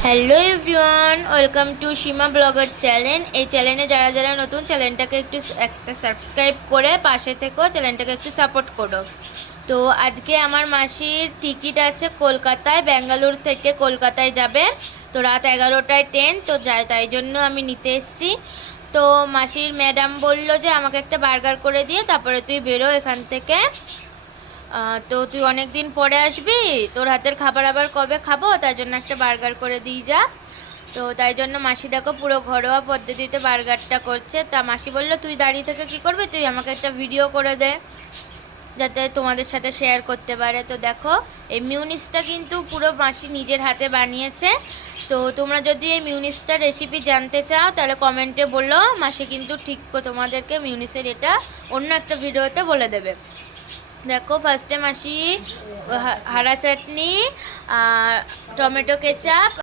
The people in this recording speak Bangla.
Hello everyone, welcome to Seema blogger channel. এই চ্যানেলে যারা যারা নতুন, চ্যানেলটাকে একটু একটা সাবস্ক্রাইব করে পাশে থেকেও চ্যানেলটাকে একটু সাপোর্ট করো। তো আজকে আমার মাসির টিকিট আছে কলকাতায়, ব্যাঙ্গালোর থেকে কলকাতায় যাবে। তো রাত 11টায় ট্রেন, তো যাই তাই জন্য আমি নিতে এসেছি। তো মাসির ম্যাডাম বললো যে আমাকে একটা বার্গার করে দিয়ে তারপরে তুই বেরো এখান থেকে। তো তুই অনেক দিন পরে আসবি, তোর হাতের খাবার আবার কবে খাবো, তাই জন্য একটা বার্গার করে দিয়ে যা। তো তাই জন্য মাসি দেখো পুরো ঘরোয়া পদ্ধতিতে বার্গারটা করছে। তা মাসি বললো তুই দাঁড়িয়ে থেকে কী করবি, তুই আমাকে একটা ভিডিও করে দে যাতে তোমাদের সাথে শেয়ার করতে পারে। তো দেখো এই মিউনিসটা কিন্তু পুরো মাসি নিজের হাতে বানিয়েছে। তো তোমরা যদি এই মিউনিসটার রেসিপি জানতে চাও তাহলে কমেন্টে বলো, মাসি কিন্তু ঠিক তোমাদেরকে মিউনিসের এটা অন্য একটা ভিডিওতে বলে দেবে। দেখো ফার্স্টে মাসি হারা চাটনি, টমেটো কেচাপ